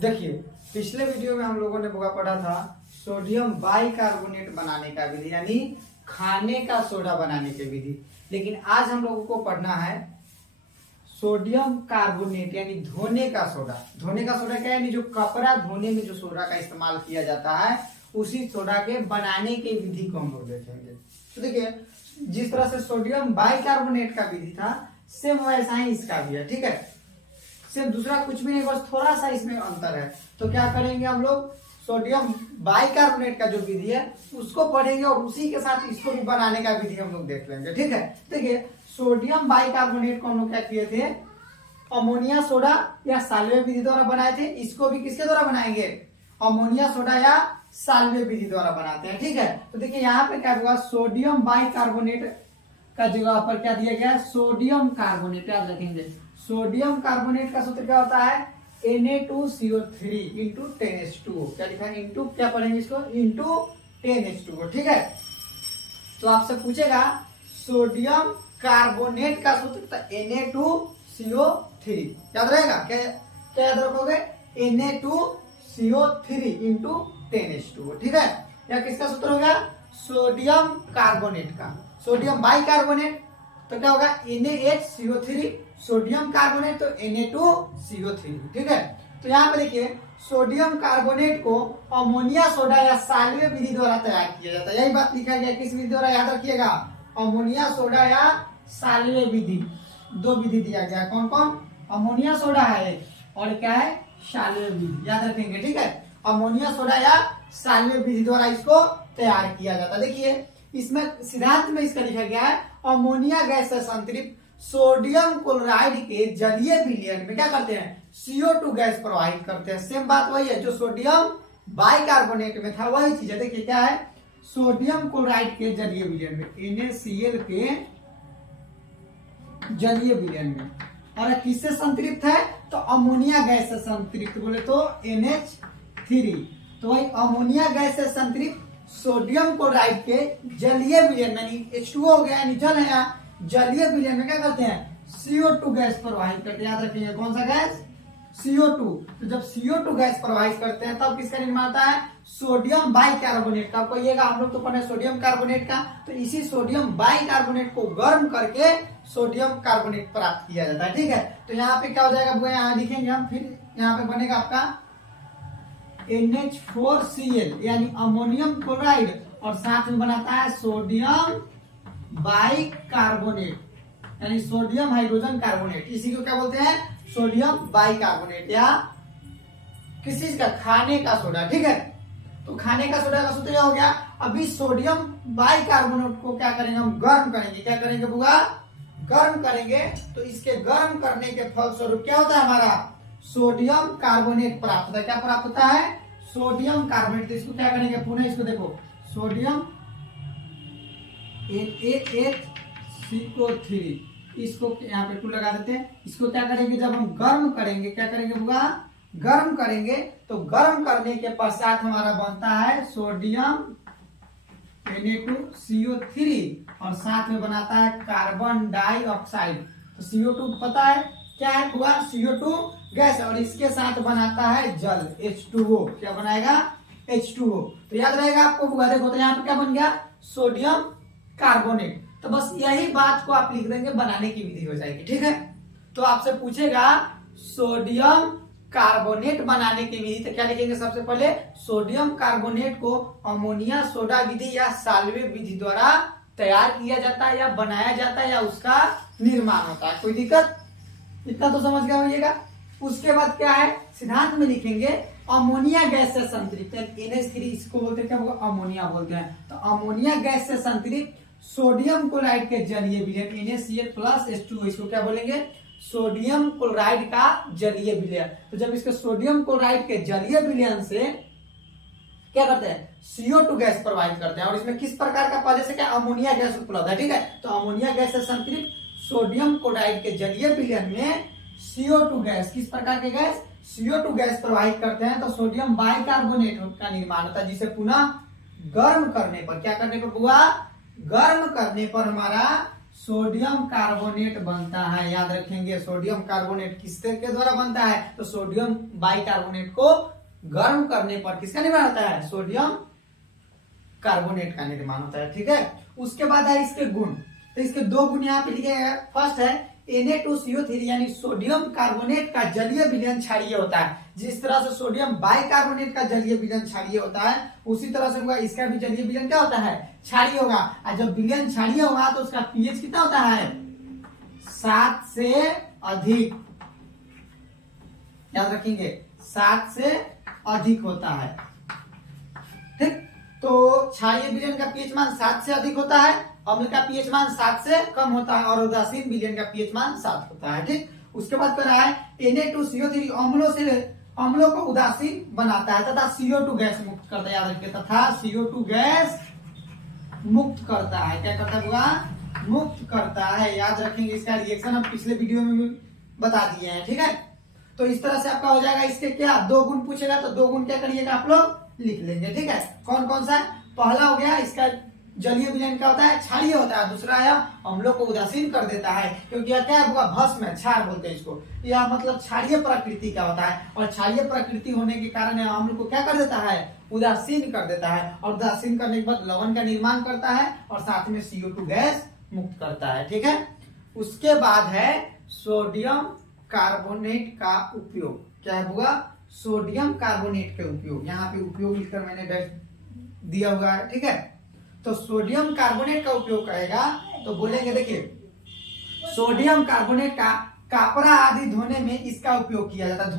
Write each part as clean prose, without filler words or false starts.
देखिए पिछले वीडियो में हम लोगों ने पढ़ा था सोडियम बाइकार्बोनेट बनाने का विधि, यानी खाने का सोडा बनाने की विधि। लेकिन आज हम लोगों को पढ़ना है सोडियम कार्बोनेट यानी धोने का सोडा। धोने का सोडा क्या है? यानी जो कपड़ा धोने में जो सोडा का इस्तेमाल किया जाता है उसी सोडा के बनाने की विधि को हम लोग देखेंगे। तो देखिए जिस तरह से सोडियम बाइकार्बोनेट का विधि था सेम वैसा ही इसका भी है, ठीक है। सिर्फ दूसरा कुछ भी नहीं, बस थोड़ा सा इसमें अंतर है। तो क्या करेंगे हम लोग, सोडियम बाइकार्बोनेट का जो विधि है उसको पढ़ेंगे और उसी के साथ इसको भी बनाने का विधि हम लोग देख लेंगे, ठीक है। देखिए सोडियम बाइकार्बोनेट को हम लोग क्या किए थे, अमोनिया सोडा या साल्वे विधि द्वारा बनाए थे। इसको भी किसके द्वारा बनाएंगे, अमोनिया सोडा या साल्वे विधि द्वारा बनाते हैं, ठीक है। तो देखिए यहाँ पे क्या हुआ, सोडियम बाइकार्बोनेट का जगह पर क्या दिया गया, सोडियम कार्बोनेट। याद रखेंगे सोडियम कार्बोनेट का सूत्र क्या होता है, Na2CO3 इंटू 10H2O। क्या लिखा है, इंटू क्या पढ़ेंगे इसको, इंटू 10H2O, ठीक है। तो आपसे पूछेगा सोडियम कार्बोनेट का सूत्र था Na2CO3, याद रहेगा क्या? क्या याद रखोगे, Na2CO3 इंटू 10H2O, ठीक है। या किसका सूत्र हो गया, सोडियम कार्बोनेट का। सोडियम बाइकार्बोनेट तो क्या होगा, NaHCO3, सोडियम कार्बोनेट तो Na2CO3, ठीक है। तो यहाँ पे देखिए सोडियम कार्बोनेट को अमोनिया सोडा या साल्वे विधि द्वारा तैयार किया जाता है। यही बात लिखा गया, किस विधि द्वारा, याद रखिएगा, अमोनिया सोडा या साल्वे विधि। दो विधि दिया गया है, कौन कौन, अमोनिया सोडा है और क्या है, साल्वे विधि, याद रखेंगे, ठीक है। अमोनिया सोडा या साल्वे विधि द्वारा इसको तैयार किया जाता है। देखिए इसमें सिद्धांत में इसका लिखा गया है, अमोनिया गैस से संतृप्त सोडियम क्लोराइड के जलीय विलयन में क्या करते हैं, CO2 गैस प्रवाहित करते हैं। सेम बात वही है जो सोडियम बाइकार्बोनेट में था, वही चीज है। देखिए क्या है, सोडियम क्लोराइड के जलीय विलयन में, NaCl के जलीय विलयन में, और किससे संतृप्त है, तो अमोनिया गैस से संतृप्त, बोले तो NH3। तो वही अमोनिया गैस से संतृप्त सोडियम क्लोराइड के जलीय विलयन में, H2O हो गया यानी जल है, यहाँ जलीय विलयन में क्या करते हैं, CO2 गैस प्रवाहित करते हैं। याद रखिए कौन सा गैस, CO2। तो जब CO2 गैस प्रवाहित करते हैं तब किसका निर्माण होता है, सोडियम बाइकार्बोनेट का। आपको ये हम लोग तो पढ़े सोडियम कार्बोनेट का, तो इसी सोडियम बाइकार्बोनेट को गर्म करके सोडियम कार्बोनेट प्राप्त किया जाता है, ठीक है। तो यहाँ पे क्या हो जाएगा, यहाँ लिखेंगे हम, फिर यहाँ पे बनेगा आपका NH4Cl यानी अमोनियम क्लोराइड, और साथ में बनाता है सोडियम बाइकार्बोनेट यानी सोडियम हाइड्रोजन कार्बोनेट। इसी को क्या बोलते हैं, सोडियम बाइकार्बोनेट, या किस चीज का, खाने का सोडा, ठीक है। तो खाने का सोडा का सूत्र क्या हो गया, अभी सोडियम बाइकार्बोनेट को क्या करेंगे, हम गर्म करेंगे। क्या करेंगे बुआ, गर्म करेंगे। तो इसके गर्म करने के फलस्वरूप क्या होता है, हमारा सोडियम कार्बोनेट प्राप्त होता है। क्या प्राप्त होता है, सोडियम कार्बोनेट। तो इसको क्या करेंगे, पुनः इसको देखो, सोडियम NaHCO3, इसको यहाँ पे 2 लगा देते हैं। इसको क्या करेंगे, जब हम गर्म करेंगे, क्या करेंगे बुआ, गर्म करेंगे। तो गर्म करने के पश्चात हमारा बनता है सोडियम Na2CO3 और साथ में बनाता है कार्बन डाइऑक्साइड। तो CO2 पता है क्या है बुआ, CO2 गैस, और इसके साथ बनाता है जल, H2O। क्या बनाएगा, H2O। तो याद रहेगा आपको बुआ, देखो तो यहाँ पे क्या बन गया, सोडियम कार्बोनेट। तो बस यही बात को आप लिख देंगे, बनाने की विधि हो जाएगी, ठीक है। तो आपसे पूछेगा सोडियम कार्बोनेट बनाने की विधि, तो क्या लिखेंगे, सबसे पहले सोडियम कार्बोनेट को अमोनिया सोडा विधि या साल्वे विधि द्वारा तैयार किया जाता है या बनाया जाता है या उसका निर्माण होता है। कोई दिक्कत, इतना तो समझ गया होइएगा। उसके बाद क्या है, सिद्धांत में लिखेंगे अमोनिया गैस से संतृप्त, NH3 इसको बोलते हैं, क्या होगा, अमोनिया बोलते हैं। तो अमोनिया गैस से संतृप्त सोडियम क्लोराइड के जलीय विलयन, NaCl+H2O, इसको क्या बोलेंगे, सोडियम क्लोराइड का जलीय विलयन। तो जब इसके सोडियम क्लोराइड के जलीय विलयन से क्या करते हैं, CO2 गैस प्रवाहित करते हैं, और इसमें किस प्रकार का, पहले से क्या, अमोनिया गैस उपलब्ध है, ठीक है। तो अमोनिया गैस से संतृप्त सोडियम क्लोराइड के जलीय विलयन में CO2 गैस, किस प्रकार के गैस, CO2 गैस प्रवाहित करते हैं। तो सोडियम बाइकार्बोनेट का निर्माण होता है, जिसे पुनः गर्म करने पर, क्या करने पर बुआ, गर्म करने पर हमारा सोडियम कार्बोनेट बनता है। याद रखेंगे, सोडियम कार्बोनेट किसके के द्वारा बनता है? तो सोडियम बाइकार्बोनेट को गर्म करने पर किसका निर्माण होता है? सोडियम कार्बोनेट का निर्माण होता है। ठीक है, उसके बाद है इसके गुण। तो इसके दो गुण यहाँ पे लिखे गए। फर्स्ट है Na2CO3 यानी सोडियम कार्बोनेट का जलीय विलयन क्षारीय होता है। जिस तरह से सोडियम बाइकार्बोनेट का जलीय विलयन क्षारीय होता है, उसी तरह से होगा इसका भी जलीय विलयन क्या होता है? क्षारीय होगा। और जब विलयन क्षारीय होगा तो उसका पीएच कितना होता है? 7 से अधिक। याद रखेंगे, 7 से अधिक होता है। ठीक, तो क्षारीय विलयन का पीएच मान 7 से अधिक होता है, अम्ल का पीएच मान 7 से कम होता है और उदासीन विलयन का पीएच मान 7 होता है। ठीक, उसके बाद कर रहा है Na2CO3 अम्लों को उदासीन बनाता है तथा CO2 गैस मुक्त करता है। याद रखिए, तथा CO2 गैस मुक्त करता है। क्या करता है? मुक्त करता है। याद रखेंगे, इसका रिएक्शन हम पिछले वीडियो में भी बता दिए हैं। ठीक है, तो इस तरह से आपका हो जाएगा। इसके क्या दो गुण पूछेगा तो दो गुण क्या करिएगा आप लोग लिख लेंगे। ठीक है, कौन कौन सा? पहला हो गया इसका जलीय विलयन क्या होता है? क्षारीय होता है। दूसरा है अम्लों को उदासीन कर देता है, क्योंकि यह क्या है? भस्म है, क्षार बोलते हैं इसको। यह मतलब क्षारीय प्रकृति का होता है और क्षारीय प्रकृति होने के कारण यह अम्ल को क्या कर देता है? उदासीन कर देता है। और उदासीन करने के बाद लवण का निर्माण करता है और साथ में CO2 गैस मुक्त करता है। ठीक है, उसके बाद है सोडियम कार्बोनेट का उपयोग। क्या होगा? सोडियम कार्बोनेट के उपयोग। यहाँ पे उपयोग लिखकर मैंने दिया हुआ है। ठीक है, तो सोडियम कार्बोनेट का उपयोग करेगा तो बोलेंगे, देखिए सोडियम कार्बोनेट का कपड़ा आदि धोने में इसका उपयोग किया जाता है।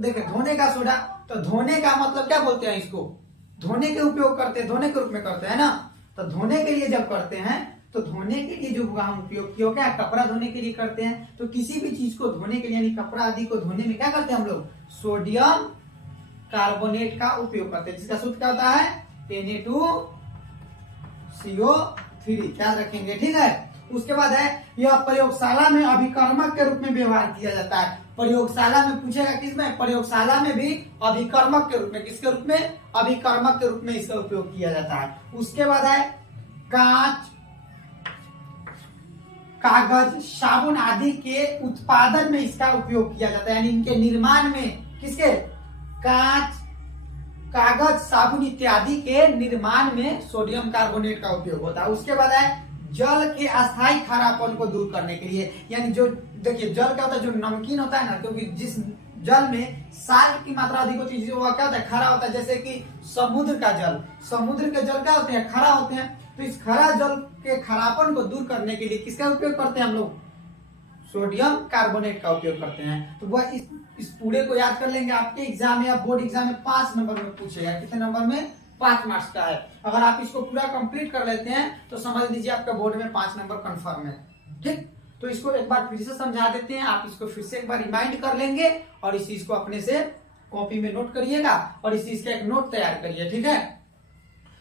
देखिए धोने का सोडा, तो धोने का मतलब क्या बोलते हैं? इसको धोने के उपयोग करते हैं, धोने के रूप में करते हैं ना। तो धोने के लिए जब करते हैं तो धोने के लिए जो हम उपयोग किया क्या? कपड़ा धोने के लिए करते हैं। तो किसी भी चीज को धोने के लिए यानी कपड़ा आदि को धोने में क्या करते हैं हम लोग? सोडियम कार्बोनेट का उपयोग करते हैं, जिसका सूत्र क्या होता है? Na2CO3। याद रखेंगे। ठीक है, उसके बाद है यह प्रयोगशाला में अभिकर्मक के रूप में व्यवहार किया जाता है। प्रयोगशाला में पूछेगा किसमें? प्रयोगशाला में भी अभिकर्मक के रूप में। किसके रूप में? अभिकर्मक के रूप में इसका उपयोग किया जाता है। उसके बाद है कांच, कागज, साबुन आदि के उत्पादन में इसका उपयोग किया जाता है, यानी इनके निर्माण में। किसके? कांच, कागज, साबुन इत्यादि के निर्माण में सोडियम कार्बोनेट का उपयोग होता है। उसके बाद है जल के अस्थायी खारापन को दूर करने के लिए, यानी जो देखिए जल क्या होता है? जो नमकीन होता है ना, क्योंकि जिस जल में साल्ट की मात्रा अधिक होती है वो क्या होता है? खरा होता है। जैसे कि समुद्र का जल, समुद्र के जल क्या होते हैं? खरा होते हैं। तो इस खरा जल के खरापन को दूर करने के लिए किसका उपयोग करते हैं हम लोग? सोडियम कार्बोनेट का उपयोग करते हैं। तो वह इस पूरे को याद कर लेंगे। आपके एग्जाम में या बोर्ड एग्जाम में 5 नंबर में पूछेगा। कितने नंबर में? 5 मार्क्स का है। अगर आप इसको पूरा कंप्लीट कर लेते हैं तो समझ लीजिए आपका बोर्ड में 5 नंबर कंफर्म है। ठीक, तो इसको एक बार फिर से समझा देते हैं। आप इसको फिर से एक बार रिमाइंड कर लेंगे और इस चीज को अपने से कॉपी में नोट करिएगा और इस चीज का एक नोट तैयार करिए। ठीक है,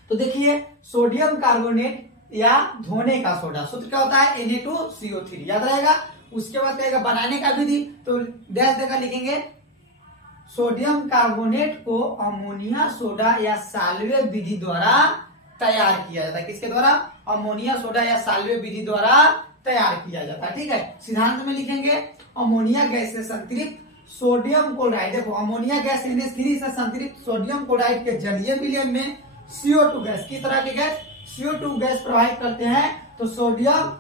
तो देखिए सोडियम कार्बोनेट या धोने का सोडा, सूत्र क्या होता है? Na2CO3। याद रहेगा। उसके बाद कहेगा बनाने का विधि, तो डैश देकर लिखेंगे सोडियम कार्बोनेट को अमोनिया सोडा या साल्वे विधि द्वारा तैयार किया जाता है। किसके द्वारा? अमोनिया सोडा या साल्वे विधि द्वारा तैयार किया जाता है। ठीक है, सिद्धांत में लिखेंगे अमोनिया गैस से संतृप्त सोडियम क्लोराइड। देखो अमोनिया गैस NH3 से संतृप्त सोडियम क्लोराइड के जलीय विलयन में CO2 गैस, किस तरह की गैस? CO2 गैस प्रवाहित करते हैं तो सोडियम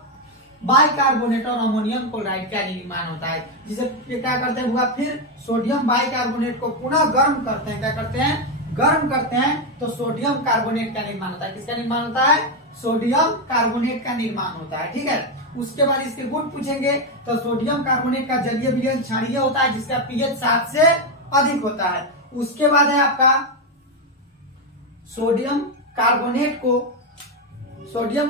बाइकार्बोनेट और अमोनियम क्लोराइड का निर्माण होता है। जिसे क्या करते हैं? फिर सोडियम बाइकार्बोनेट को पुनः गर्म करते हैं। क्या करते हैं? गर्म करते हैं तो सोडियम कार्बोनेट का निर्माण होता है। किसका निर्माण होता है? सोडियम कार्बोनेट का निर्माण होता है। ठीक है, उसके बाद इसके गुण पूछेंगे तो सोडियम कार्बोनेट का जलीय विलयन क्षारीय होता है, जिसका पीएच 7 से अधिक होता है। उसके बाद है आपका सोडियम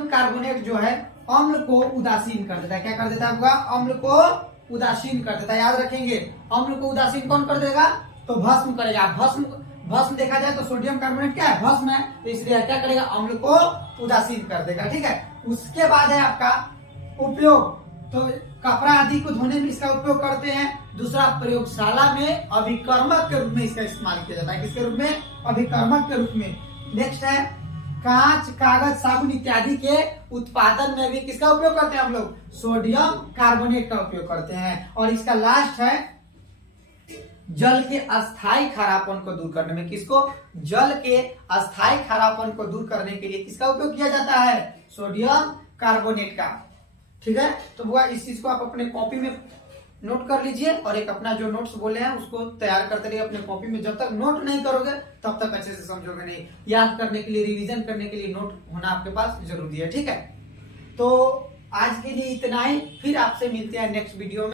कार्बोनेट जो है अम्ल को उदासीन कर देता है। क्या कर देता है? अम्ल को उदासीन कर देता है। याद रखेंगे, अम्ल को उदासीन कौन कर देगा? तो भस्म करेगा। भस्म देखा जाए तो सोडियम कार्बोनेट क्या है? भस्म है, तो इसलिए क्या करेगा? अम्ल को उदासीन कर देगा। ठीक है, उसके बाद है आपका उपयोग, तो कपड़ा आदि को धोने में इसका उपयोग करते हैं। दूसरा, प्रयोगशाला में अभिकर्मक के रूप में इसका इस्तेमाल किया जाता है। किसके रूप में? अभिकर्मक के रूप में। नेक्स्ट है कांच, कागज, साबुन इत्यादि के उत्पादन में भी किसका उपयोग करते हैं हम लोग? सोडियम कार्बोनेट का उपयोग करते हैं। और इसका लास्ट है जल के अस्थायी खारापन को दूर करने में। किसको? जल के अस्थायी खारापन को दूर करने के लिए किसका उपयोग किया जाता है? सोडियम कार्बोनेट का। ठीक है, तो बुआ इस चीज को आप अपने कॉपी में नोट कर लीजिए और एक अपना जो नोट्स बोले हैं उसको तैयार करते रहिए अपने कॉपी में। जब तक नोट नहीं करोगे तब तक अच्छे से समझोगे नहीं। याद करने के लिए, रिवीजन करने के लिए नोट होना आपके पास जरूरी है। ठीक है, तो आज के लिए इतना ही, फिर आपसे मिलते हैं नेक्स्ट वीडियो में।